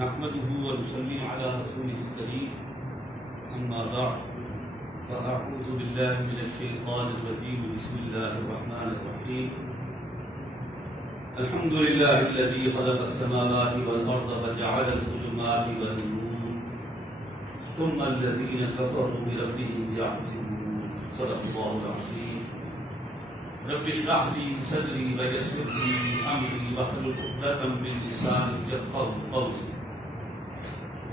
نحمده ونصلي على رسوله الكريم أما بعد فأعوذ بالله من الشيطان الرجيم بسم الله الرحمن الرحيم الحمد لله الذي خلق السماوات والأرض وجعل الظلمات والنور ثم الذين كفروا بربهم يعدلون صدق الله العظيم رب اشرح لي صدري ويسر لي أمري واحلل عقدة من لساني يفقهوا قولي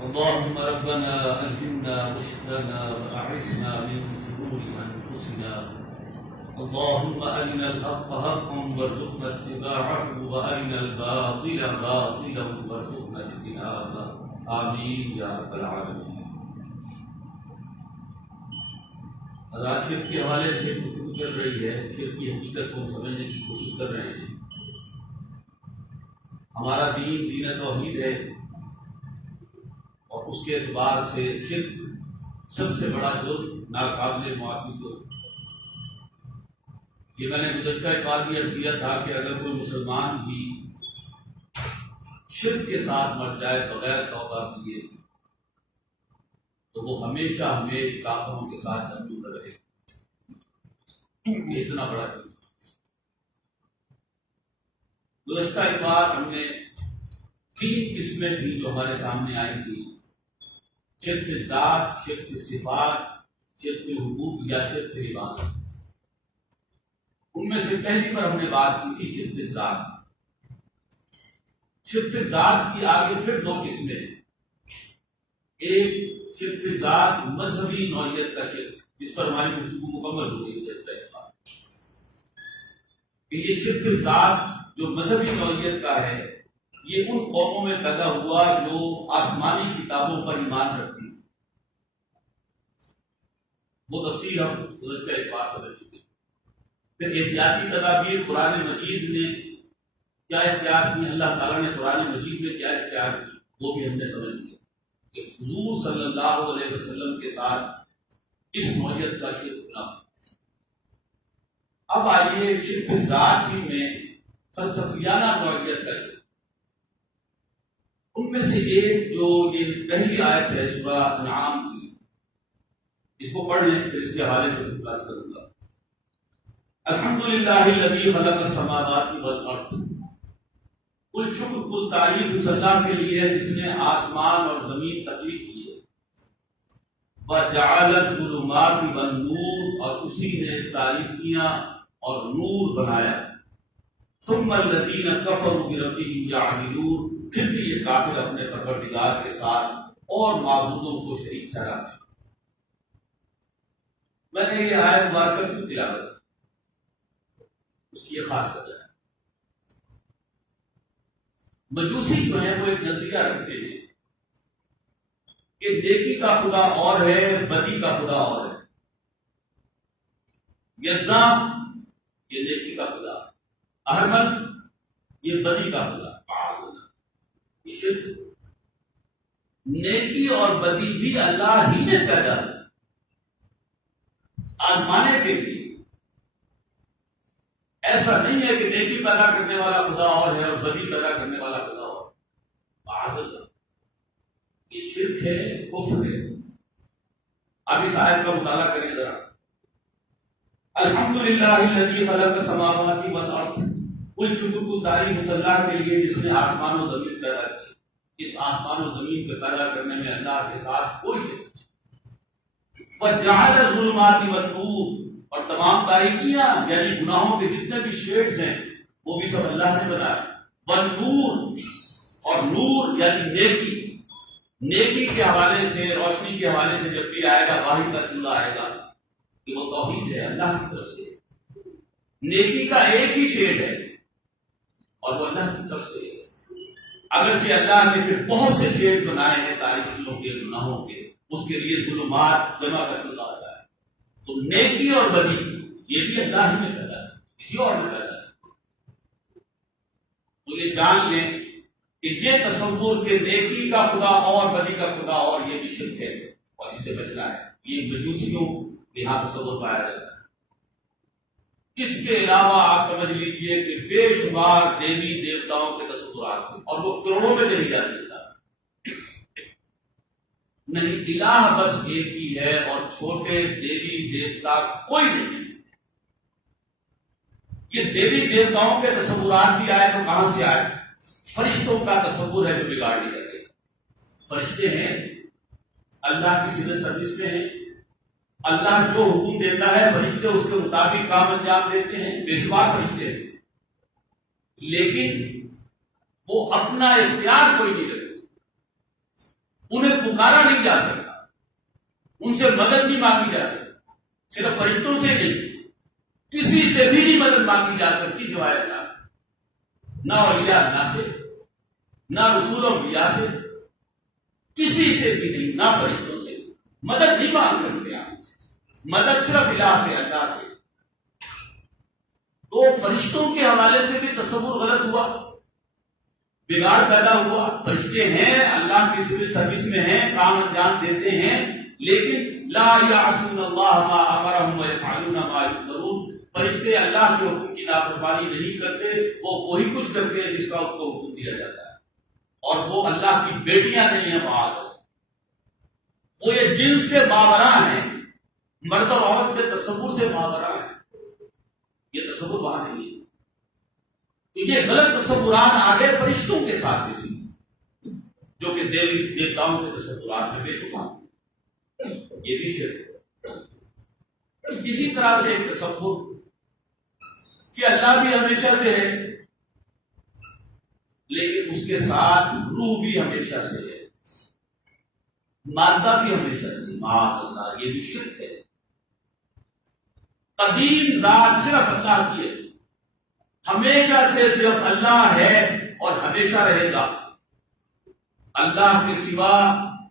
اللهم ربنا ألهمنا رشدنا وأعصمنا من شرور أنفسنا اللهم أرنا الحق حقا وارزقنا اتباعه وأرنا الباطل باطلا وارزقنا اجتنابه آمين يا رب العالمين. شرک کے حوالے سے گفتگو چل رہی ہے، شرک کی حقیقت کو سمجھنے کی کوشش کر رہے ہیں. ہمارا دین دین توحید ہے اور اس کے اعتبار سے شرک سب سے بڑا جرم ناقابل معافی جرم. یہ میں نے گزشتہ ایک بار بھی عرض کیا تھا کہ اگر کوئی مسلمان بھی شرک کے ساتھ مر جائے بغیر توبہ کیے تو وہ ہمیشہ ہمیشہ کافروں کے ساتھ جنگ رہے. یہ اتنا بڑا جرم. گزشتہ ایک بار ہم نے 3 قسمیں تھیں جو ہمارے سامنے آئی تھی: شرک ذات، شرک صفات، شرک حقوق یا شرک عبادت. ان میں سے پہلی پر ہم نے بات کی تھی شرک ذات. شرک ذات کی آگے پھر 2 قسمیں. ایک شرک ذات مذہبی نوعیت کا شرک، جس پر ہماری گفتگو مکمل ہو گئی کہ یہ شرک ذات جو مذہبی نوعیت کا ہے یہ ان قوموں میں پیدا ہوا جو آسمانی کتابوں پر ایمان رکھتی ہیں. وہ تفصیل ہم گزشتہ ایک بار سمجھ چکے. پھر احتیاطی تدابیر قرآن مجید نے کیا اختیار کی، اللہ تعالیٰ نے قرآن مجید میں کیا اختیار کی، وہ بھی ہم نے سمجھ لیا کہ حضور صلی اللہ علیہ وسلم کے ساتھ اس نوعیت کا شرک نہ ہو. اب آئیے شرک ذات ہی میں فلسفیانہ نوعیت کا شرک. ان میں سے ایک جو یہ پہلی آیت ہے سورہ انعام کی، اس کو پڑھ لیں پھر اس کے حوالے سے کچھ بات کروں گا. الحمدللہ الذی خلق السماوات والارض. کل شکر کل تعریف اس اللہ کے لیے ہے جس نے آسمان اور زمین تخلیق کی ہے. وجعل الظلمات والنور، اور اسی نے تاریکیاں اور نور بنایا. ثم الذین کفروا بربہم یعدلون، پھر بھی یہ کافر اپنے پروردگار کے ساتھ اور معبودوں کو شریک ٹھہراتے ہیں. میں نے یہ آیت مبارکہ کیوں تلاوت کی؟ اس کی یہ خاص وجہ ہے. مجوسی جو ہیں وہ ایک نظریہ رکھتے ہیں کہ نیکی کا خدا اور ہے، بدی کا خدا اور ہے. یزداں یہ نیکی کا خدا، احمد یہ بدی کا خدا. یہ شرک. نیکی اور بدی بھی اللہ ہی نے پیدا کی آزمانے کے لیے. ایسا نہیں ہے کہ نیکی پیدا کرنے والا خدا اور ہے اور بدی پیدا کرنے والا خدا اور. یہ شرک ہے، کفر ہے. اب اس آیت کا مطالعہ کریں ذرا. الحمدللہ الذی خلق السماوات والارض. کل شکر کو تعریف اس اللہ کے لیے جس نے آسمان و زمین پیدا کی. اس آسمان و زمین کو پیدا کرنے میں اللہ کے ساتھ کوئی شرک نہیں. وجعل الظلمات والنور، اور تمام تاریکیاں یعنی گناہوں کے جتنے بھی شیڈز ہیں وہ بھی سب اللہ نے بنائے. والنور، اور نور یعنی نیکی. نیکی کے حوالے سے، روشنی کے حوالے سے جب بھی آئے گا واحد کا سلسلہ آئے گا کہ وہ توحید ہے اللہ کی طرف سے. نیکی کا ایک ہی شیڈ ہے اور وہ اللہ کی طرف سے ہے. اگرچہ اللہ نے پھر بہت سے شیڈ بنائے ہیں تاریکیوں کے، گناہوں کے، اس کے لیے ظلمات جمع کا سلسلہ آتا ہے. تو نیکی اور بدی یہ بھی اللہ ہی نے پیدا ہے، کسی اور نے پیدا ہے. تو یہ جان لیں کہ یہ تصور کہ نیکی کا خدا اور بدی کا خدا اور یہ بھی شرک ہے اور اس سے بچنا ہے. یہ مجوسیوں کے یہاں تصور پایا جاتا ہے. اس کے علاوہ آپ سمجھ لیجئے کہ بے شمار دیوی دیوتاؤں کے تصورات ہیں اور وہ کروڑوں میں چلی جاتی ہے. نہیں، الہ بس ایک ہی ہے اور چھوٹے دیوی دیوتا کوئی نہیں۔ یہ دیوی دیوتاؤں کے تصورات بھی آئے تو کہاں سے آئے؟ فرشتوں کا تصور ہے جو بگاڑ دیا گیا۔ فرشتے ہیں، اللہ کی سول سروس میں ہیں، اللہ جو حکم دیتا ہے فرشتے اس کے مطابق کام انجام دیتے ہیں، بے شمار فرشتے ہیں، لیکن وہ اپنا اختیار کوئی نہیں رکھتے، انہیں پکارا نہیں جا سکتا، ان سے مدد نہیں مانگی جا سکتی، صرف فرشتوں سے نہیں، کسی سے بھی نہیں مدد مانگی جا سکتی سوائے اللہ، نہ اولیاء اللہ سے، نہ رسول انبیاء سے، کسی سے بھی نہیں، نہ فرشتوں سے مدد نہیں مانگ سکتے آپ، مدد صرف الہ سے، اللہ سے۔ تو فرشتوں کے حوالے سے بھی تصور غلط ہوا، بگاڑ پیدا ہوا۔ فرشتے ہیں، اللہ کی سول سروس میں ہیں، کام انجام دیتے ہیں، لیکن لا یعصون اللہ ما امرهم ویفعلون ما یؤمرون، فرشتے اللہ کے حکم کی نافرمانی نہیں کرتے، وہ وہی کچھ کرتے ہیں جس کا ان کو حکم دیا جاتا ہے، اور وہ اللہ کی بیٹیاں نہیں ہیں، معاذ اللہ، وہ یہ جن سے ماورا ہیں، مرد اور عورت کے تصور سے ماورا ہیں، یہ تصور وہاں نہیں ہے۔ تو یہ غلط تصورات آگے فرشتوں کے ساتھ کسی جو کہ دیوی دیوتاؤں کے تصورات میں بے شمار، یہ بھی شرک۔ اسی طرح سے ایک تصور کہ اللہ بھی ہمیشہ سے ہے، لیکن اس کے ساتھ روح بھی ہمیشہ سے ہے، مادہ بھی ہمیشہ سے، معاذ اللہ، یہ بھی شرک ہے۔ قدیم ذات صرف اللہ کی ہے، ہمیشہ سے صرف اللہ ہے اور ہمیشہ رہے گا، اللہ کے سوا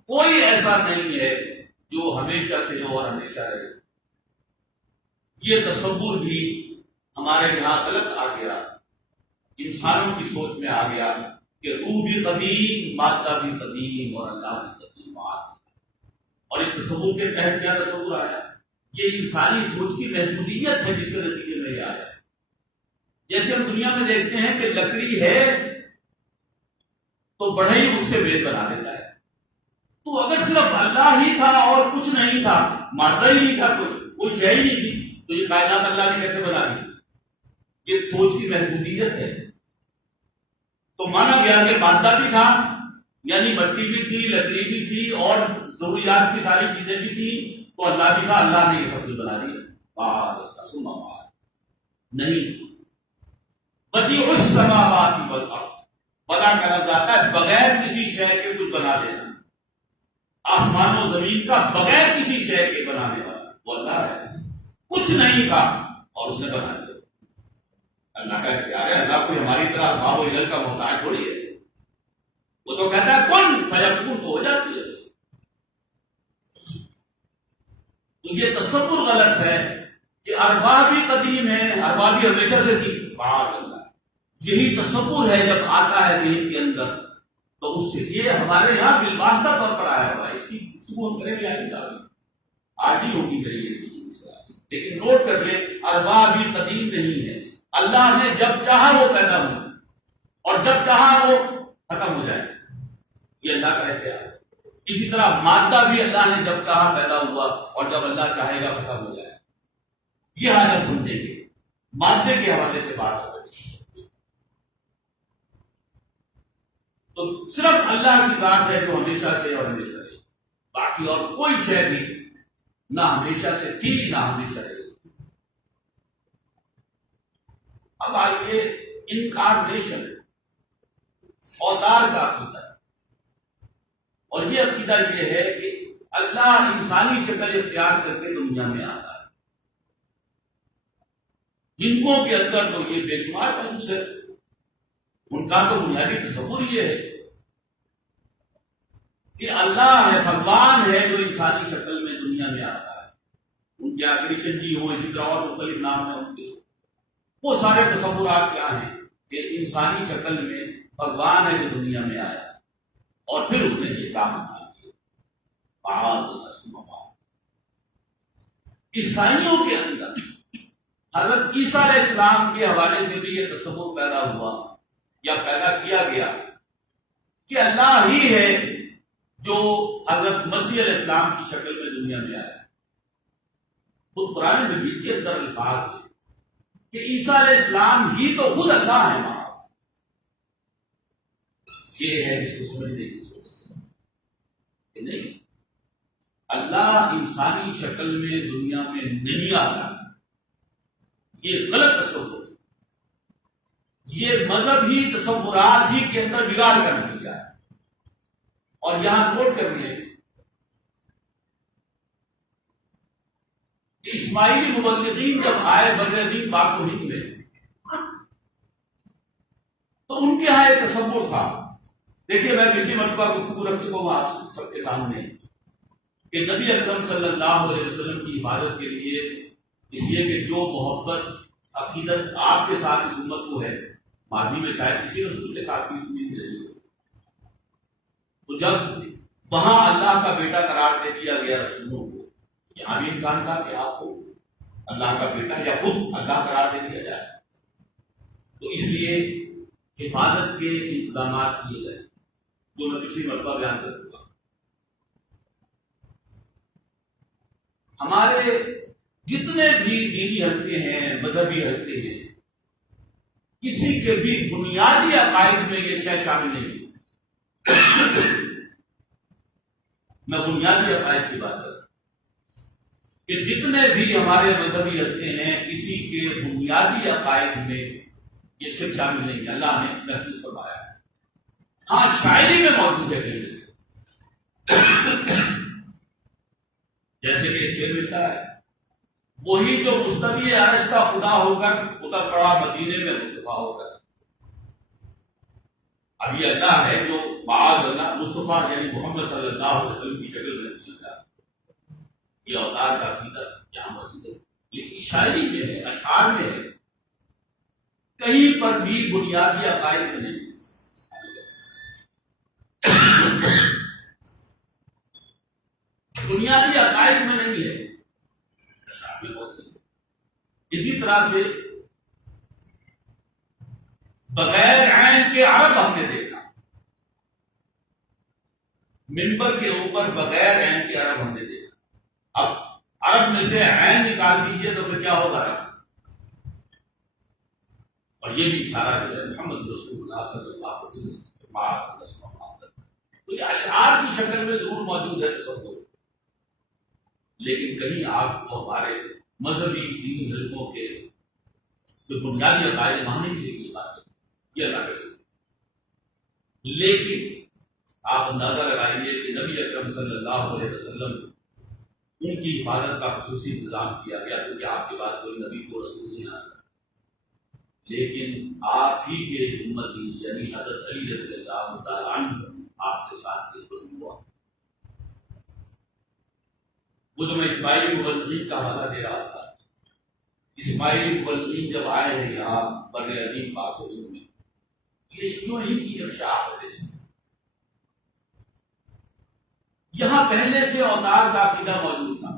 کوئی ایسا نہیں ہے جو ہمیشہ سے ہو اور ہمیشہ رہے۔ یہ تصور بھی ہمارے یہاں غلط آ گیا، انسانوں کی سوچ میں آ گیا کہ روح بھی قدیم، مادہ بھی قدیم اور اللہ بھی قدیم معاذ۔ اور اس تصور کے تحت کیا تصور آیا؟ یہ انسانی سوچ کی محدودیت ہے جس کے نتیجے میں یہ آیا۔ جیسے ہم دنیا میں دیکھتے ہیں کہ لکڑی ہے تو بڑھئی اس سے بیل بنا دیتا ہے، تو اگر صرف اللہ ہی تھا اور کچھ نہیں تھا، مادہ ہی نہیں تھا، کوئی شے ہی نہیں تھی، تو یہ کائنات اللہ نے کیسے بنا دی؟ یہ سوچ کی محدودیت ہے۔ تو مانا گیا کہ مادہ بھی تھا، یعنی مٹی بھی تھی، لکڑی بھی تھی اور ضروریات کی ساری چیزیں بھی تھی، تو اللہ بھی تھا، اللہ نے یہ سب کچھ بنا دیا۔ نہیں، بدیع السماوات والارض، بدا کا لفظ آتا ہے بغیر کسی شے کے کچھ بنا دینا، آسمان و زمین کا بغیر کسی شے کے بنانے والا وہ اللہ ہے، کچھ نہیں تھا اور اس نے بنا دیا۔ اللہ کا اختیار ہے، اللہ کوئی ہماری طرح باب و علل کا محتاج تھوڑی ہے، وہ تو کہتا ہے کن فیکون، تو ہو جاتی ہے۔ تو یہ تصور غلط ہے کہ ارباب بھی قدیم ہے، ارباب بھی ہمیشہ سے تھی، معاذ اللہ۔ یہی تصور ہے جب آتا ہے دین کے اندر تو اس سے یہ ہمارے یہاں بالواسطہ طور پر آیا ہوا ہے، اس کی گفتگو ہم کریں گے آج ہی ہوگی کریں گے، لیکن نوٹ کر لیں ارباب بھی قدیم نہیں ہے، اللہ نے جب چاہا وہ پیدا ہو اور جب چاہا وہ ختم ہو جائے، یہ اللہ کا اختیار ہے۔ اسی طرح مادہ بھی اللہ نے جب چاہا پیدا ہوا اور جب اللہ چاہے گا ختم ہو جائے۔ یہ حالت سمجھیں گے مادے کے حوالے سے بات ہو رہی ہے، تو صرف اللہ کی ذات ہے جو ہمیشہ سے اور ہمیشہ رہے، باقی اور کوئی شے بھی نہ ہمیشہ سے تھی نہ ہمیشہ رہے۔ اب آئیے انکارنیشن، اوتار کا عقیدہ، اور یہ عقیدہ یہ ہے کہ اللہ انسانی شکل اختیار کر کے دنیا میں آتا ہے۔ ہندوؤں کے اندر تو یہ بے شمار پہلو ہے، ان کا تو بنیادی تصور یہ ہے کہ اللہ ہے، بھگوان ہے جو انسانی شکل میں دنیا میں آتا ہے۔ ان کے کرشن جی ہوں، اسی طرح اور مختلف نام ہیں ان کے، وہ سارے تصورات کیا ہیں کہ انسانی شکل میں بھگوان ہے جو دنیا میں آیا اور پھر اس نے یہ کام کیا۔ عیسائیوں کے اندر حضرت عیسیٰ علیہ السلام کے حوالے سے بھی یہ تصور پیدا ہوا یا پیدا کیا گیا کہ اللہ ہی ہے جو حضرت مسیح علیہ السلام کی شکل میں دنیا میں آیا. خود قرآن مجید کے اندر الفاظ ہے کہ عیسیٰ علیہ السلام ہی تو خود اللہ ہے. وہاں یہ ہے جس کو سمجھنے کی ضرورت ہے کہ نہیں، اللہ انسانی شکل میں دنیا میں نہیں آتا. یہ غلط تصور، یہ مذہبی تصورات ہی کے اندر بگاڑ کر دیا ہے. اور یہاں نوٹ کر لیں کہ اسماعیلی مبلغین جب آئے بر پاک و ہند میں تو ان کے یہاں ایک تصور تھا. دیکھیے میں پچھلی مرتبہ گفتگو رکھ چکا ہوں آپ سب کے سامنے کہ نبی اکرم صلی اللہ علیہ وسلم کی حفاظت کے لیے، اس لیے کہ جو محبت عقیدت آپ کے ساتھ اس امت کو ہے، ماضی میں شاید کسی رسول کے ساتھ بھی امید رہی ہو، تو جب وہاں اللہ کا بیٹا قرار دے دیا گیا رسولوں کو، یہاں بھی امکان تھا کہ آپ کو اللہ کا بیٹا یا خود اللہ قرار دے دیا جائے. تو اس لیے حفاظت کے انتظامات کیے گئے جو میں پچھلی مرتبہ بیان کر چکا. ہمارے جتنے بھی دینی حلقے ہیں، مذہبی حلقے ہیں، کسی کے بھی بنیادی عقائد میں یہ شے شامل نہیں ہے. میں بنیادی عقائد کی بات کر رہا ہوں کہ جتنے بھی ہمارے مذہبی حلقے ہیں، کسی کے بنیادی عقائد میں یہ شے شامل نہیں ہے. اللہ نے محفوظ فرمایا ہے. ہاں شاعری میں موجود ہے کہیں جیسے کہ شعر ملتا ہے، وہی جو مستوی عرش کا خدا ہو کر اتر پڑا مدینے میں مصطفیٰ ہو کر. اب یہ اللہ ہے جو معاذ اللہ مصطفیٰ یعنی محمد صلی اللہ علیہ وسلم کی شکل میں یہ اوتار کا عقیدت یہاں موجود ہے. لیکن شاعری میں ہے، اشعار میں ہے، کہیں پر بھی بنیادی عقائد میں نہیں. بنیادی عقائد میں نہیں ہے، اشعار میں بہت نہیں. اسی طرح سے بغیر عین کے عرب ہم نے دیکھا، منبر کے اوپر بغیر عین کے عرب ہم نے دیکھا. اب عرب میں سے عین نکال دیجیے تو پھر کیا ہوگا؟ اور یہ بھی اشارہ جو ہے محمد رسول اللہ صلی اللہ علیہ وسلم. تو یہ اشعار کی شکل میں ضرور موجود ہے تصور، لیکن کہیں آپ کو ہمارے مذہبی دینی حلقوں کے جو بنیادی عقائد ماننے کے لیے بات ہے، یہ اللہ کا شکر. لیکن آپ اندازہ لگائیے کہ نبی اکرم صلی اللہ علیہ وسلم ان کی حفاظت کا خصوصی انتظام کیا گیا کیونکہ آپ کے بعد کوئی نبی کو رسول نہیں آتا. لیکن آپ ہی کے امتی یعنی حضرت علی رضی اللہ تعالیٰ عنہ آپ کے ساتھ بالکل ہوا. وہ جو میں اسماعیلی مبلغین کا حوالہ دے رہا تھا، اسماعیلی مبلغین جب آئے ہیں یہاں بر عظیم پاک و ہند میں، یہ شیعوں ہی کی ارشاد ہے. یہاں پہلے سے اوتار کا عقیدہ موجود تھا.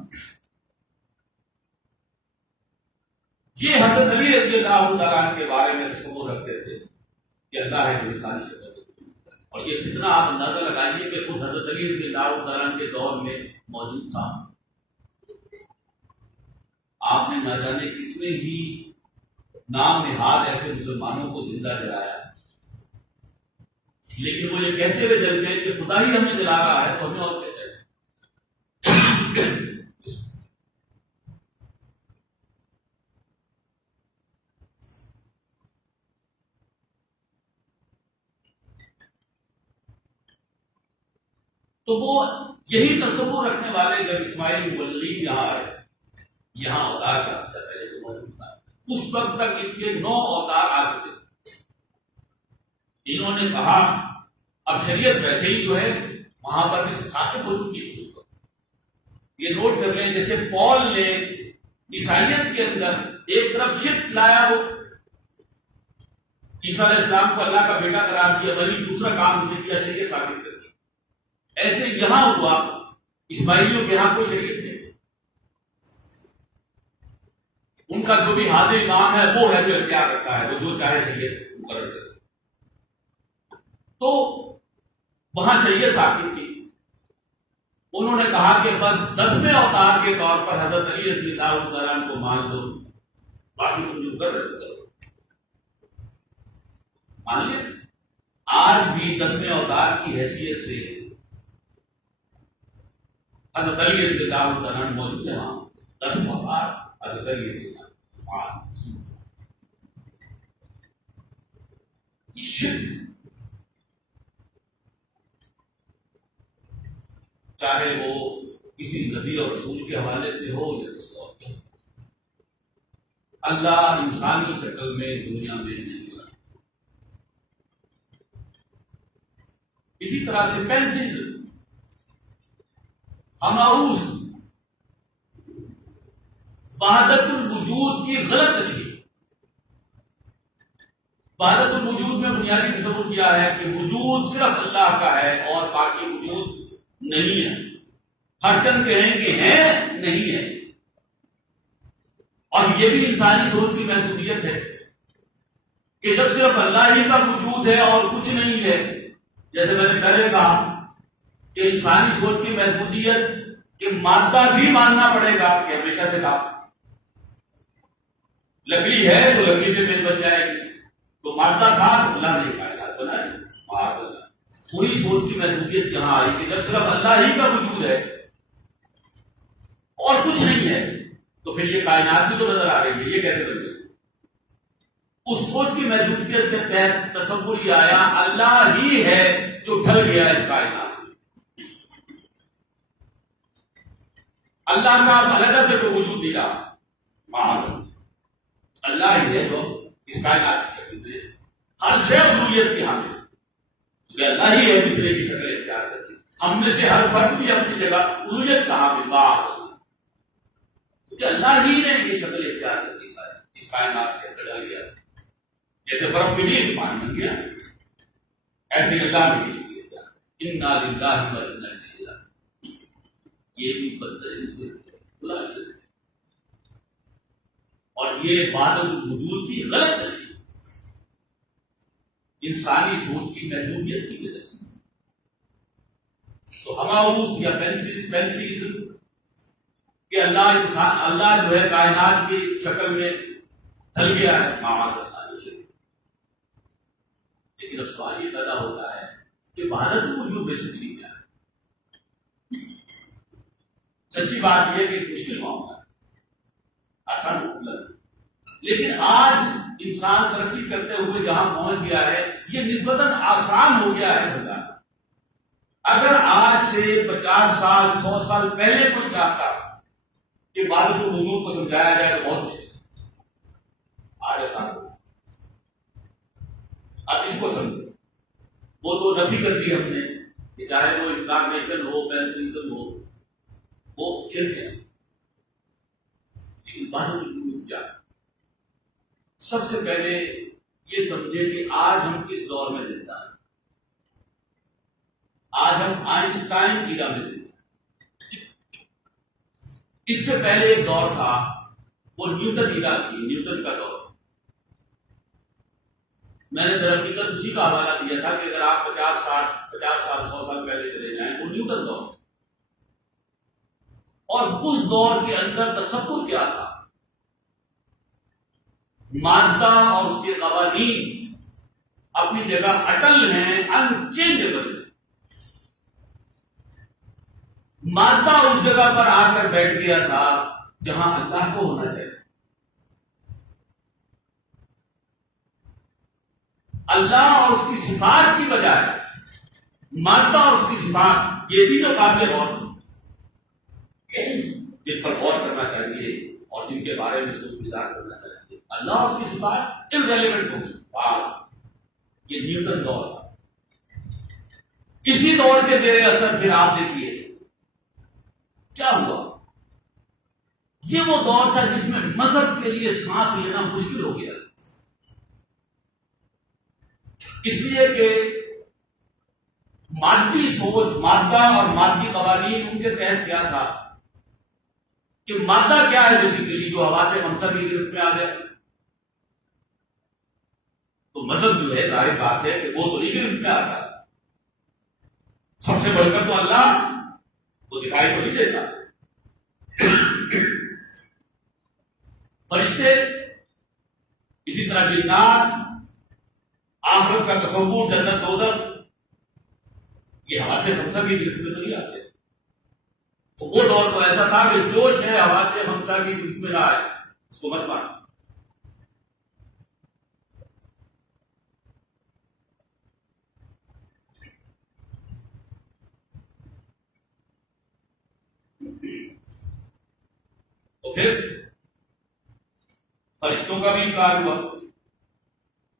یہ حضرت علی رضی اللہ تعالیٰ کے بارے میں تصور رکھتے تھے کہ اللہ ہے جو انسانی شکل میں. اور یہ فتنہ آپ اندازہ لگائیے کہ خود حضرت علی رضی اللہ تعالیٰ کے دور میں موجود تھا. آپ نے نہ جانے کتنے ہی نام نہاد ایسے مسلمانوں کو زندہ جلایا، لیکن وہ یہ کہتے ہوئے جل گئے کہ خدا ہی ہمیں جلا رہا ہے تو ہمیں اور کیا چاہیے. تو وہ یہی تصور رکھنے والے جب اسماعیلی مبلغین یہاں آئے، یہاں اوتار کا پہلے سے موجود تھا. اس وقت تک ان کے 9 اوتار آ چکے تھے. انہوں نے کہا اب شریعت ویسے ہی جو ہے وہاں پر بھی ثابت ہو چکی تھی. اس وقت یہ نوٹ کر لیں جیسے پال نے عیسائیت کے اندر ایک طرف شرک لایا ہو، عیسیٰ علیہ السلام کو اللہ کا بیٹا قرار دیا، وہی دوسرا کام اس نے کیا شریعت ثابت کر دی. ایسے یہاں ہوا، اسماعیلیوں کے یہاں کوئی شریعت نہیں. ان کا جو بھی حاضر امام ہے وہ ہے جو اختیار کرتا ہے، وہ جو چاہے شریعت مقرر کرے. تو وہاں شریعت ثابت تھی. انہوں نے کہا کہ بس 10ویں اوتار کے طور پر حضرت علی رضی اللہ تعالیٰ عنہ کو مان دو، باقی تم جو کر رہے ہو مان لیا۔ آج بھی 10ویں اوتار کی حیثیت سے حضرت علی رضی اللہ تعالیٰ عنہ موجود ہے وہاں۔ 10 اوتار حضرت علی رضی اللہ عنہ۔ یہ شرک، چاہے وہ کسی نبی اور رسول کے حوالے سے ہو یا کسی اور کے، اللہ انسانی شکل میں دنیا میں نہیں ہوا۔ اسی طرح سے پینتھیزم، ہماؤس، وحدت الوجود کی غلط تشریح۔ وحدت الوجود میں بنیادی تصور کیا ہے کہ وجود صرف اللہ کا ہے اور باقی وجود نہیں ہے۔ ہر چند کہیں کہ ہے، نہیں ہے۔ اور یہ بھی انسانی سوچ کی محدودیت ہے کہ جب صرف اللہ ہی کا وجود ہے اور کچھ نہیں ہے، جیسے میں نے پہلے کہا کہ انسانی سوچ کی محدودیت کہ مادہ بھی ماننا پڑے گا کہ ہمیشہ سے کہا لکڑی ہے تو لکڑی سے میز بن جائے گی، تو مادہ تھا تو اللہ نے کائنات بنائی۔ پوری سوچ کی محدودیت یہاں آئی کہ جب صرف اللہ ہی کا وجود ہے اور کچھ نہیں ہے تو پھر یہ کائنات بھی تو نظر آ رہی ہے، یہ کیسے بن گئی؟ اس سوچ کی محدودیت کے تحت تصور یہ آیا اللہ ہی ہے جو ڈھل گیا اس کائنات میں۔ اللہ کا علیحدہ سے کوئی وجود نہیں رہا، اللہ ہی ہے جو اس کائنات کی شکل میں ہر شے الوہیت کی حامل، کیونکہ اللہ ہی ہے دوسرے کی شکل اختیار کرتی۔ ہم میں سے ہر فرد بھی اپنی جگہ الوہیت کا حامل کیونکہ اللہ ہی نے یہ شکل اختیار کر دی، ساری اس کائنات کے اندر ڈل گیا۔ جیسے برف پگھلی تو پانی بن گیا، ایسے ہی اللہ نے یہ شکل اختیار کی۔ انا للہ و انا الیہ راجعون۔ یہ بھی بدترین سے بلا شرک ہے، اور یہ وحدت الوجود کی غلط تشریح انسانی سوچ کی محدودیت کی وجہ سے۔ تو ہماؤس یا پینتھیزم کہ اللہ جو ہے کائنات کی شکل میں ڈھل گیا ہے، معاذ اللہ شرک۔ لیکن اب سوال یہ پیدا ہوتا ہے کہ وحدت الوجود بیسیکلی کیا ہے؟ سچی بات یہ کہ مشکل معاملہ ہے، آسان معاملہ ہے، لیکن آج انسان ترقی کرتے ہوئے جہاں پہنچ گیا ہے یہ نسبتاً آسان ہو گیا ہے سمجھانا۔ اگر آج سے 50 سال 100 سال پہلے کوئی چاہتا کہ وحدت الوجود کو سمجھایا جائے تو بہت مشکل، آج آسان ہو۔ اب اس کو سمجھو، وہ تو نفی کر دی ہم نے کہ چاہے وہ انکارنیشن ہو، پینتھیزم ہو، وہ شرک ہے، لیکن وحدت الوجود کیا ہے؟ سب سے پہلے یہ سمجھے کہ آج ہم کس دور میں زندہ ہیں۔ آج ہم آئنسٹائن ایرا میں زندہ ہیں۔ اس سے پہلے ایک دور تھا، وہ نیوٹن ایرا تھی، نیوٹن کا دور۔ میں نے در حقیقت اسی کا حوالہ دیا تھا کہ اگر آپ 50 سال 100 سال پہلے چلے جائیں، وہ نیوٹن دور تھا، اور اس دور کے اندر تصور کیا تھا؟ مادہ اور اس کے قوانین اپنی جگہ اٹل ہیں، انچینجبل ہیں۔ مادہ اس جگہ پر آ کر بیٹھ گیا تھا جہاں اللہ کو ہونا چاہیے۔ اللہ اور اس کی صفات کی بجائے مادہ اور اس کی صفات، یہ بھی تو قابل غور جن پر غور کرنا چاہیے اور جن کے بارے میں سوچ وچار کرنا چاہیے۔ اللہ اور اس کی صفات irrelevant ہو گئی۔ یہ نیوٹن دور تھا۔ اسی دور کے زیر اثر پھر آپ دیکھیے کیا ہوا۔ یہ وہ دور تھا جس میں مذہب کے لیے سانس لینا مشکل ہو گیا، اس لیے کہ مادی سوچ، مادہ اور مادی قوانین ان کے تحت کیا تھا کہ مادہ کیا ہے بیسیکلی، جو ہوا سے منصب کی گرفت میں آ گیا، تو مذہب جو ہے ظاہر بات ہے کہ وہ تو نہیں گرفت میں آتا۔ سب سے بڑھ کر تو اللہ وہ دکھائی تو نہیں دیتا. فرشتے اسی طرح جنات، آخرت کا تصور، جنت دوزخ، یہ ہوا سے ہمسا کی گرفت میں تو نہیں آتے. تو وہ دور تو ایسا تھا کہ جو ہے ہوا سے ہمسا کی گرفت میں نہ آئے اس کو مت مانا. تو پھر فرشتوں کا بھی انکار ہوا،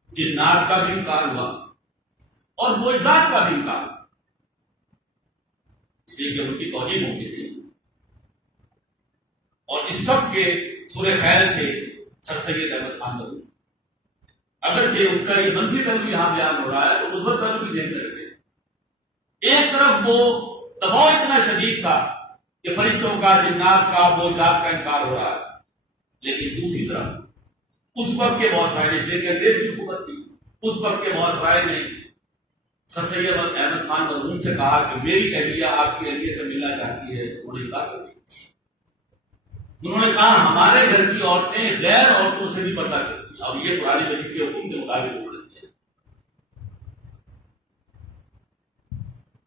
جنات کا بھی انکار ہوا، اور معجزات کا بھی انکار ہوا، اس لیے کہ ان کی توجیہ ممکن تھی. اور اس سب کے سورہ خیر تھے سر سید احمد خان بلوچ. اگرچہ ان کا یہ منفی پہلو یہاں بیان ہو رہا ہے تو مثبت پہلو بھی ذہن میں رکھے. ایک طرف وہ دباؤ اتنا شدید تھا کہ فرشتوں کا، جنات کا، معجزات کا انکار ہو رہا ہے، لیکن دوسری طرف اس وقت کے بہت سارے، اس لیے کہ انگریز کی حکومت تھی، اس وقت کے بہت سارے نے سر سید احمد خان بلوچ سے کہا کہ میری اہلیہ آپ کی اہلیہ سے ملنا چاہتی ہے. انہوں نے انکار کر دیا. انہوں نے کہا ہمارے گھر کی عورتیں غیر عورتوں سے بھی پردہ کرتی ہیں. اب یہ قرآن مجید کے حکم کے مطابق ہو رہی ہے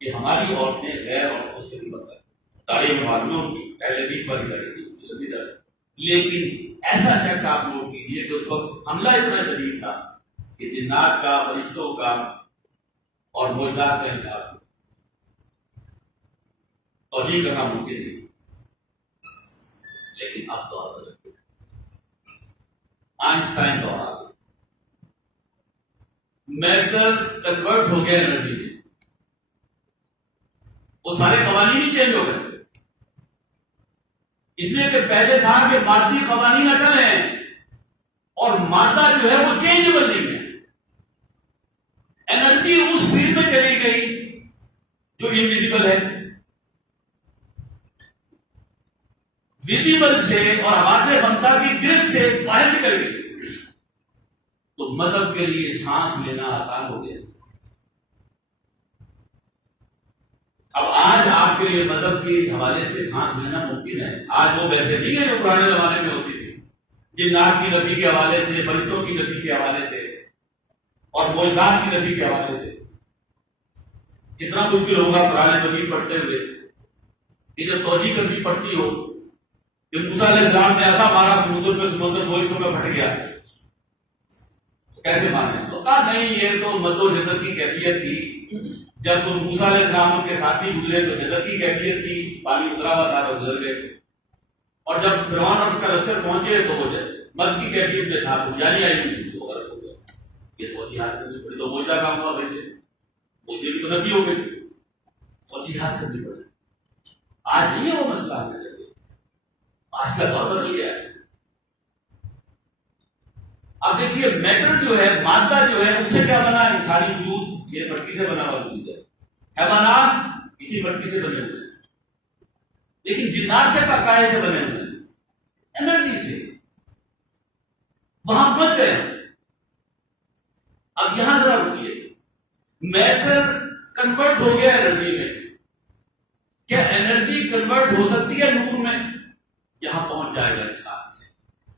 کہ ہماری عورتیں غیر عورتوں سے بھی پردہ کرتی ہیں. تاریخ معلوموں کی پہلے 20 والی لڑی تھی، لیکن ایسا شخص آپ نوٹ کیجیے کہ اس وقت حملہ اتنا شدید تھا کہ جنات کا، فرشتوں کا اور معجزات کا انکار توجیہ کرنا ممکن نہیں. لیکن اب تو آئنسٹائن دور آ گیا، میٹر کنورٹ ہو گیا انرجی میں. وہ سارے قوانین ہی چینج ہو گئے. اس لیے کہ پہلے تھا کہ مادی قوانین اٹل ہیں اور مادہ جو ہے وہ چینجبل نہیں ہے. انرجی اس فیلڈ میں چلی گئی جو انویزیبل ہے، ویزیبل سے اور حواس خمسہ کی گرفت سے باہر نکل گئی. تو مذہب کے لیے سانس لینا آسان ہو گیا. اب آج آپ کے لیے مذہب کے حوالے سے سانس لینا ممکن ہے. آج وہ ویسے نہیں ہے جو پرانے زمانے میں ہوتی تھی، جنات کی نفی کے حوالے سے، فرشتوں کی نفی کے حوالے سے اور معجزات کی نفی کے حوالے سے. کتنا مشکل ہوگا قرآن مجید پڑھتے ہوئے کہ جب توجیہ کرنی پڑتی ہو کہ موسیٰ علیہ السلام نے ایسا مارا سمندر پہ، سمندر 2 حصوں میں پھٹ گیا، تو کیسے مانے؟ تو کہا نہیں، یہ تو مد و جزر کی کیفیت تھی. جب موسیٰ علیہ السلام کے ساتھی گزرے تو جزر کی کیفیت تھی، پانی اترا ہوا تھا تو گزر گئے. اور جب فرعون اور اس کا لشکر پہنچے تو وہ مد کی کیفیت میں تھا، تو جانی آئی ہوئی تھی، تو غلط ہو گیا. یہ توجیہات کرنی پڑی. تو معجزہ کام ہوا بھائی، مجھے بھی تو نفی ہو گئی، توجیہات کرنی پڑی. آج نہیں ہے وہ مسئلہ. آج کا دور بدل گیا ہے. اب دیکھیے میٹر جو ہے، مادہ جو ہے، اس سے کیا بنا؟ انسانی وجود یہ مٹی سے بنا ہوا وجود ہے. حیوانات اسی مٹی سے بنے ہوئے ہیں، لیکن جنات سے کائے سے بنے ہوئے ہیں، انرجی سے. وہاں پہنچ گئے. اب یہاں ذرا رکیے، میٹر کنورٹ ہو گیا انرجی میں. کیا انرجی کنورٹ ہو سکتی ہے نور میں؟ یہاں پہنچ جائے گا انسان سے.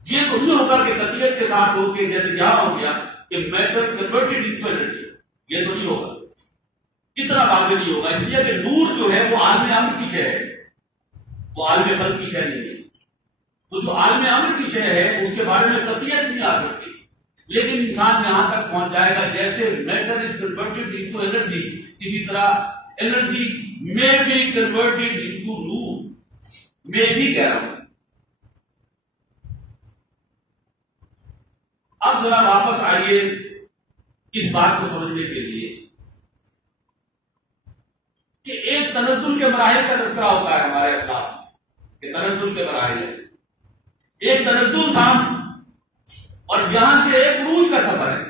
یہ تو نہیں ہوگا کہ قطعیت کے ساتھ ہو کے جیسے یہاں ہو گیا کہ میٹر کنورٹڈ انٹو انرجی. یہ تو نہیں ہوگا، اتنا واضح نہیں ہوگا. اس لیے کہ نور جو ہے وہ عالم امر کی شے ہے، وہ عالم خلق کی شے نہیں ہے. تو جو عالم امر کی شے ہے اس کے بارے میں قطعیت نہیں آ سکتی. لیکن انسان یہاں تک پہنچ جائے گا جیسے matter is converted into energy, اسی طرح انرجی میں بی کنورٹڈ انٹو نور. میں بھی کہہ رہا ہوں. اب ذرا واپس آئیے اس بات کو سمجھنے کے لیے کہ ایک تنزل کے مراحل کا تذکرہ ہوتا ہے ہمارے اسلام میں، کہ تنزل کے مراحل ہے. ایک تنزل تھا اور یہاں سے ایک عروج کا سفر ہے.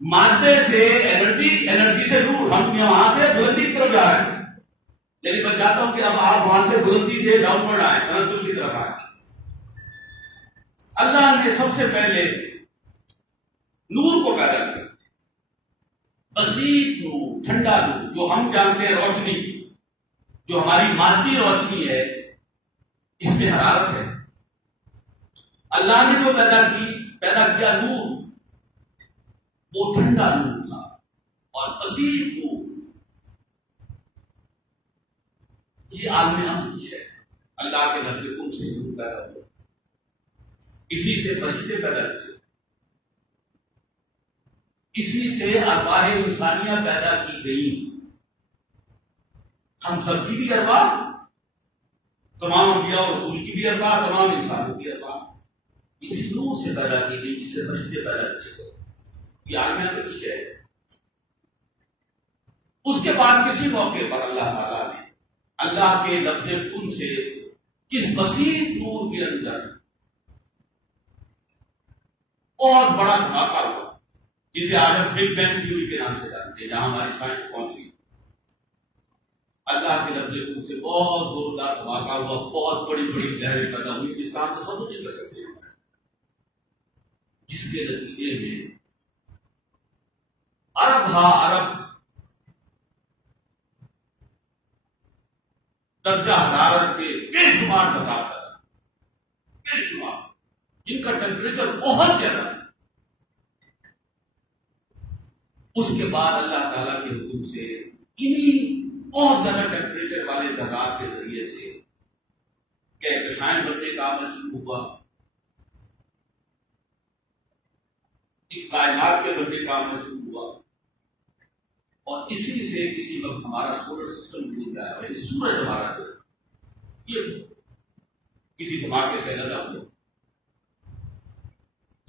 مادے سے انرجی، انرجی سے نور. ہم یہاں سے بلندی کی طرف جا رہے ہیں، لیکن میں چاہتا ہوں کہ اب آپ وہاں سے بلندی سے ڈاؤن ورڈ آئے، تنزل کی طرف آئے. اللہ نے سب سے پہلے نور کو پیدا کیا، بسیط نور، ٹھنڈا نور، جو ہم جانتے ہیں روشنی. جو ہماری مادی روشنی ہے اس میں حرارت ہے. اللہ نے جو پیدا کیا نور، وہ ٹھنڈا نور تھا اور بصیر نور. یہ عالم امن کی شے ہے. اللہ کے لفظ کن سے نور پیدا ہوا، اسی سے فرشتے پیدا کیے، اسی سے ارواح انسانیہ پیدا کی گئی. ہم سب کی بھی ارواح، تمام انبیاء اور رسول کی بھی ارواح، تمام انسانوں کی ارواح اسی نور سے پیدا کی گئی جس سے فرشتے پیدا کیے گئے. یہ عالم امن کی شے ہے. اس کے بعد کسی موقع پر اللہ تعالیٰ نے اللہ کے لفظ کن سے اس بصیر نور کے اندر بہت بڑا دھماکہ ہوا، جسے آج ہم بگ بینگ تھیوری کے نام سے جانتے ہیں، جہاں ہماری سائنس پہنچ گئی. اللہ کے لفظ کن سے بہت زوردار دھماکہ ہوا، بہت بڑی بڑی لہریں پیدا ہوئی جس کا ہم تصور نہیں کر سکتے، جس کے نتیجے میں ارب ہا ارب درجہ حرارت کے بے شمار درجات پیدا، بے شمار، جن کا ٹیمپریچر بہت زیادہ ہے. اس کے بعد اللہ تعالیٰ کے حکم سے انہی بہت زیادہ ٹیمپریچر والے ذرات کے ذریعے سے کہکشائیں بننے کا عمل شروع ہوا، اس کائنات کے بننے کا عمل شروع ہوا، اور اسی سے کسی وقت ہمارا سولر سسٹم وجود میں آیا. سورج ہمارا جو یہ کسی دھماکے سے لگا ہوا،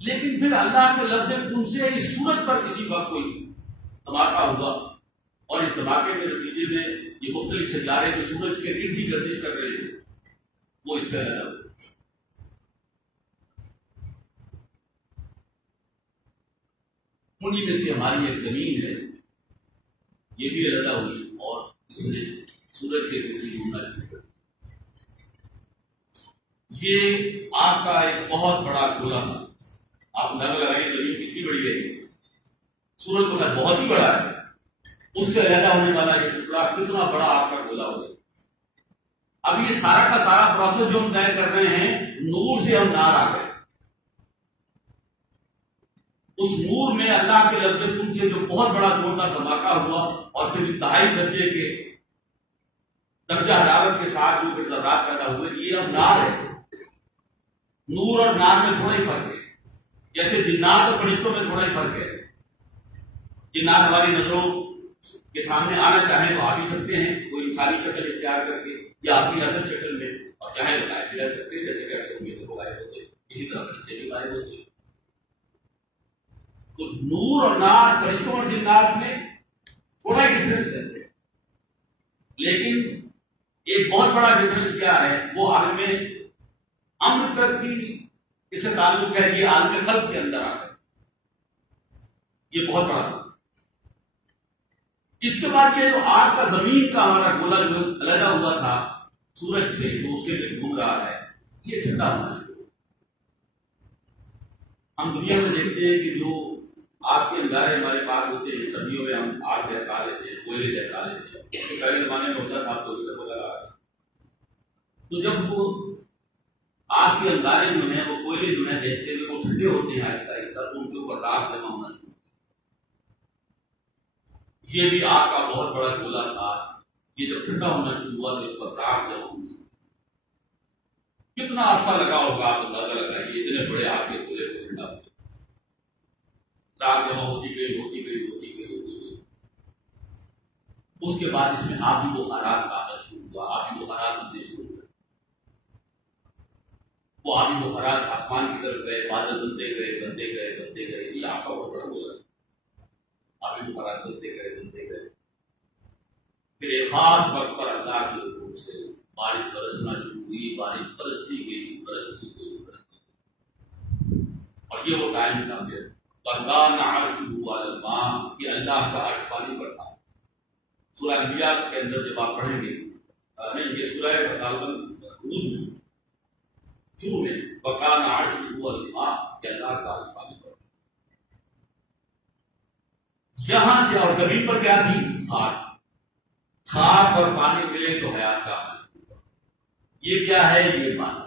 لیکن پھر اللہ کے لفظ کن سے اس سورج پر کسی وقت کوئی دھماکہ ہوا، اور اس دھماکے کے نتیجے میں یہ مختلف سیارے جو سورج کے گرد ہی گردش کر رہے ہیں وہ اس سے لگا ہوا. انہی میں سے ہماری ایک زمین ہے، یہ بھی علیحدہ ہوئی اور اس نے سورج کے گرد گھومنا شروع کر دیا. یہ آپ کا ایک بہت بڑا گولا تھا. آپ اندازہ لگائیے زمین کتنی بڑی ہے. سورج تو خیر بہت ہی بڑا ہے، اس سے علیحدہ ہونے والا یہ ٹکڑا کتنا بڑا آپ کا گولا ہو گیا. اب یہ سارا کا سارا پروسیس جو ہم طے کر رہے ہیں، نور سے ہم نار آ گئے. اس نور میں اللہ کے لفظ کن سے جو بہت بڑا زوردار دھماکہ ہوا اور پھر انتہائی درجے کے درجہ حرارت کے ساتھ جو پھر ذرات پیدا ہوئے، یہ اب نار ہے. نور اور نار میں تھوڑا ہی فرق ہے. جیسے جنات اور فرشتوں میں تھوڑا ہی فرق ہے. جنات ہماری نظروں کے سامنے آنا چاہیں تو آ بھی سکتے ہیں، کوئی انسانی شکل اختیار کر کے یا اپنی اصل شکل میں، اور چاہے تو غائب بھی رہ سکتے ہیں، جیسے کہ اکثر میں سے غائب ہوتے ہیں، اسی طرح فرشتے بھی غائب ہوتے ہیں. تو نور اور نار فرشتوں اور جنات میں تھوڑا ہی ڈفرینس ہے، لیکن ایک بہت بڑا ڈفرینس کیا ہے، وہ عالم امر تک کی اس سے تعلق ہے. یہ عالم خلق کے اندر آ گئے، یہ بہت بڑا تھا. اس کے بعد یہ جو آج کا زمین کا ہمارا گولا جو علیحدہ ہوا تھا سورج سے، جو اس کے لیے گھوم رہا ہے، یہ ٹھنڈا ہونا شروع ہوا. ہم دنیا میں دیکھتے ہیں کہ جو آگ کے انگارے ہمارے پاس ہوتے ہیں، سردیوں میں ہم آگ جلا لیتے ہیں، کوئلے جلا لیتے ہیں. پہلے زمانے میں ہوتا تھا تو وغیرہ. تو جب وہ آگ کے انگارے جو ہیں، وہ کوئلے جو ہیں، دیکھتے ہوئے وہ ٹھنڈے ہوتے ہیں آہستہ آہستہ، تو ان کے اوپر راکھ جمع ہونا شروع. یہ بھی آگ کا بہت بڑا گولا تھا. یہ جب ٹھنڈا ہونا شروع ہوا تو اس پر راکھ جمع ہونا شروع. کتنا عرصہ لگا ہوگا آپ اندازہ لگائیے، اتنے بڑے آگ کے گولے کو ٹھنڈا ہوتے. راکھ جمع ہوتی گئی ہوتی گئی ہوتی گئی ہوتی گئی. اس کے بعد اس میں آبی بخارات کا آنا شروع ہوا. آبی بخارات بننے شروع ہوئے. وہ آبی بخارات آسمان کی طرف گئے، بادل بنتے گئے بنتے گئے بنتے گئے. یہ آگ کا بہت بڑا گولا. آبی بخارات بنتے گئے بنتے گئے. پھر ایک خاص وقت پر اللہ کے حکم سے بارش برسنا شروع ہوئی. بارش برستی گئی برستی گئی برستی گئی. اور یہ وہ ٹائم تھا پھر وَكَانَ عَرْشُهُ عَلَى الْمَاءِ کہ اللہ کا عرش پانی پر تھا. سورہ انبیاء کے اندر جب آپ پڑھیں گے، نہیں یہ سورہ ہود میں شروع میں وَكَانَ عَرْشُهُ عَلَى الْمَاءِ کہ اللہ کا عرش پانی پر. یہاں سے اور زمین پر کیا تھی؟ خاک. خاک اور پانی ملے تو حیات کا عمل شروع ہوا۔ یہ کیا ہے؟ یہ پانی۔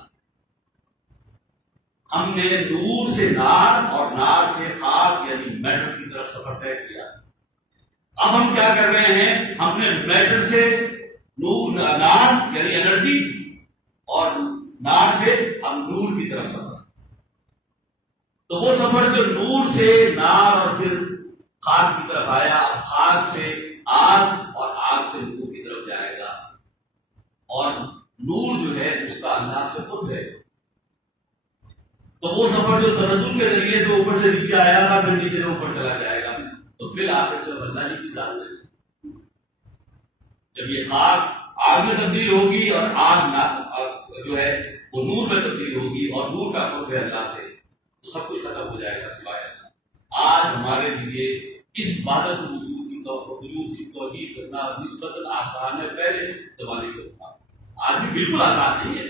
ہم نے نور سے نار اور نار سے خاک یعنی میٹر کی طرف سفر طے کیا۔ اب ہم کیا کر رہے ہیں؟ ہم نے میٹر سے نار یعنی انرجی اور نار سے ہم نور کی طرف سفر۔ تو وہ سفر جو نور سے نار اور پھر خاک کی طرف آیا، خاک سے آگ اور آگ سے نور کی طرف جائے گا، اور نور جو ہے اس کا اللہ سے قرب ہے۔ تو وہ سفر جو تنزل کے ذریعے سے اوپر سے نیچے آیا تھا پھر نیچے سے اوپر چلا جائے گا، تو پھر آخر سے اللہ ہی کی ذات ہے۔ جب یہ خاک آگ میں تبدیل ہوگی اور آگ جو ہے وہ نور میں تبدیل ہوگی اور نور کا قرب ہے اللہ سے، تو سب کچھ ختم ہو جائے گا سوائے اللہ۔ آج ہمارے لیے اس وحدت وجود کی توحید کرنا نسبتاً آسان ہے، پہلے زمانے کے مقابلے آج بھی بالکل آسان نہیں ہے،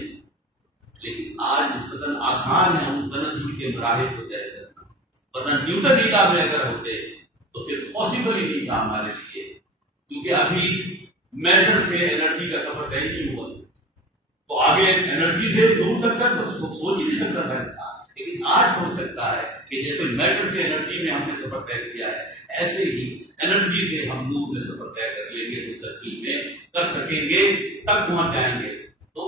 لیکن آج نسبتاً آسان ہے ہم تنزل کے مراحل کو طے کرنا، ورنہ نیوٹن کی کتاب میں اگر ہوتے تو پھر پاسبل ہی نہیں تھا ہمارے لیے، کیونکہ ابھی میٹر سے انرجی کا سفر طے نہیں ہوا، تو آگے انرجی سے دور تک کا سوچ ہی نہیں سکتا تھا انسان، لیکن آج سوچ سکتا ہے کہ جیسے میٹر سے انرجی میں ہم نے سفر طے کیا ہے، ایسے ہی انرجی سے ہم نور میں سفر طے کر لیں گے، مستقبل میں کر سکیں گے، تک پہنچ جائیں گے۔ تو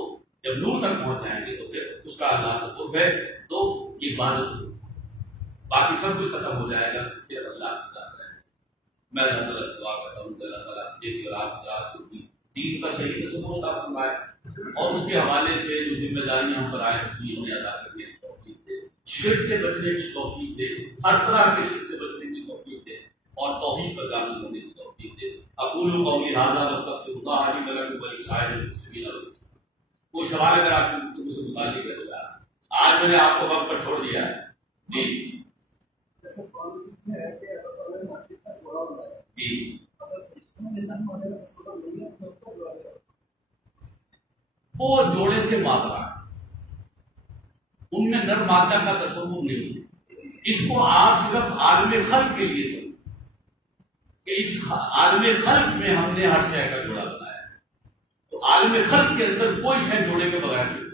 جب نور تک پہنچ جائیں گے تو پھر اس کا اللہ سے قرب ہے، تو یہ عبادت باقی سب کچھ ختم ہو جائے گا، صرف اللہ کی ذات رہے۔ میں اللہ تعالیٰ سے دعا کرتا ہوں کہ اللہ تعالیٰ مجھے اور آپ کو دین کا صحیح تصور عطا فرمائے، اور اس کے حوالے سے جو ذمہ داریاں ہم پر عائد ہوتی ہیں انہیں ادا کرنے کی توفیق دے، شرک سے بچنے کی توفیق دے، ہر طرح کے شرک سے بچنے کی توفیق دے، اور توحید پر کامل ہونے کی توفیق دے۔ اقول قولی ھذا واستغفر اللہ لی ولکم ولسائر المسلمین۔ کوئی سوال اگر آپ کو سے متعلق ہے تو آج میں نے آپ کو وقت پر چھوڑ دیا ہے۔ جی جی، وہ جوڑے سے مادہ، ان میں نر مادہ کا تصور نہیں ہے۔ اس کو آپ صرف عالم خلق کے لیے سمجھیں کہ اس عالم خلق میں ہم نے ہر شے کا جوڑا بنایا ہے، تو عالم خلق کے اندر کوئی شے جوڑے کے بغیر نہیں،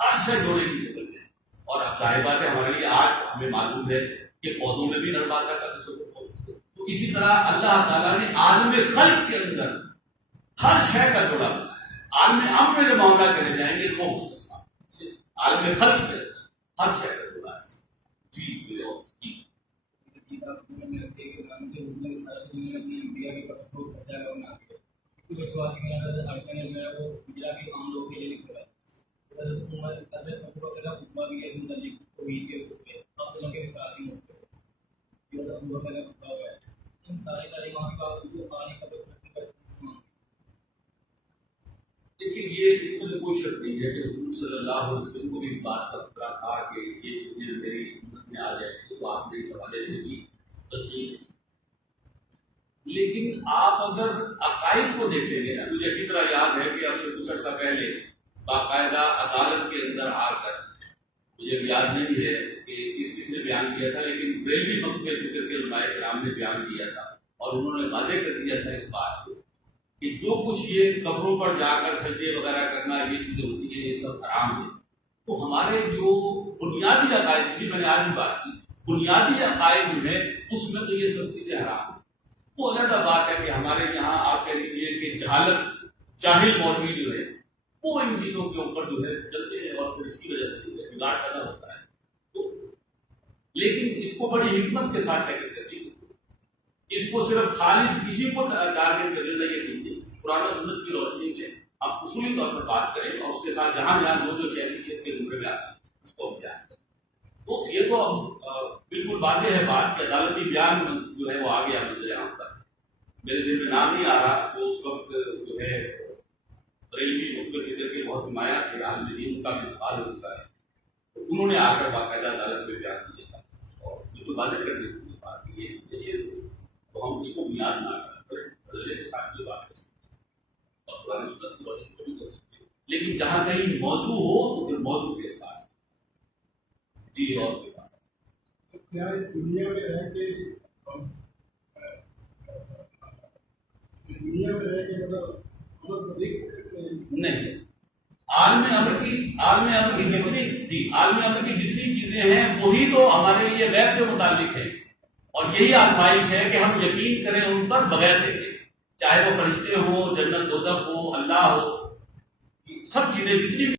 ہر شے جوڑے کی ضرورت ہے۔ اور اب ظاہر بات ہے ہمارے لیے آج ہمیں معلوم ہے کہ پودوں میں بھی نر مادہ کا تصور ہے، تو اسی طرح اللہ تعالیٰ نے عالم خلق کے اندر ہر شے کا جوڑا بنایا ہے۔ عالم امر میں جو معاملہ کرے جائیں گے وہ مستثنا، عالم خلق کے اندر ہر شے کا جوڑا ہے۔ جی دیکھیے، یہ اس میں کوئی شک نہیں ہے کہ حضور صلی اللہ علیہ وسلم کو بھی اس بات کا خطرہ تھا کہ یہ چیزیں میری امت میں آ جائیں گی، تو آپ نے اس حوالے سے بھی تدقیق کی۔ لیکن آپ اگر عقائد کو دیکھیں گے نا، مجھے اچھی طرح یاد ہے کہ اب سے کچھ عرصہ پہلے باقاعدہ عدالت کے اندر آ کر، مجھے یاد نہیں ہے کہ کس نے بیان کیا تھا، لیکن بریلوی مکتبہ فکر کے علماء کرام نے بیان کیا تھا، اور انہوں نے واضح کر دیا تھا اس بات کو کہ جو کچھ یہ قبروں پر جا کر سجدے وغیرہ کرنا یہ چیزیں ہوتی ہیں، یہ سب حرام ہے۔ تو ہمارے جو بنیادی عقائد، اسی میں نے آج بھی بات کی، بنیادی عقائد جو ہے اس میں تو یہ سب چیزیں حرام ہیں۔ وہ علیحدہ بات ہے کہ ہمارے یہاں آپ کہہ لیجیے کہ جہالت، جاہل مولوی جو ہے وہ ان چیزوں کے اوپر جو ہے چلتے ہیں، اور پھر اس کی وجہ سے جو ہے بگاڑ پیدا ہوتا ہے۔ تو لیکن اس کو بڑی حکمت کے ساتھ ٹیکل کرنی ہے، اس کو صرف خالص کسی کو ٹارگیٹ کر لینا یہ نہیں ہے۔ قرآن و سنت کی روشنی میں آپ اصولی طور پر بات کریں، اور اس کے ساتھ جہاں جہاں جو شہری شیت کے زمرے میں آتا ہے اس کو ہم بیان کریں۔ تو یہ تو بالکل واضح ہے بات کہ عدالتی بیان جو ہے وہ آ گیا مجھے یہاں پر، میرے دل میں نام نہیں آ رہا، تو اس وقت جو ہے بریلوی مکتبہ فکر کے بہت نمایاں تھے، عالم دین، ان کا بھی انتقال ہو چکا ہے، تو انہوں نے آ کر باقاعدہ عدالت میں بیان کیا تھا، اور بالکل واضح کر دی تھی بات کہ یہ جیسے تو ہم اس کو بنیاد نہ کر بدلے کے ساتھ یہ بات کر سکتے ہیں، اور قرآن سنت کی روشنی کو بھی کر سکتے ہیں، لیکن جہاں کہیں موضوع ہو تو پھر موضوع کے پاس جی اور کیا اس دنیا میں رہ کے مطلب عالم امر کی جتنی چیزیں ہیں وہی تو ہمارے لیے غیب سے متعلق ہیں، اور یہی آزمائش ہے کہ ہم یقین کریں ان پر بغیر دیکھے، چاہے وہ فرشتے ہوں، جنت دوزخ ہو، اللہ ہو، سب چیزیں جتنی بھی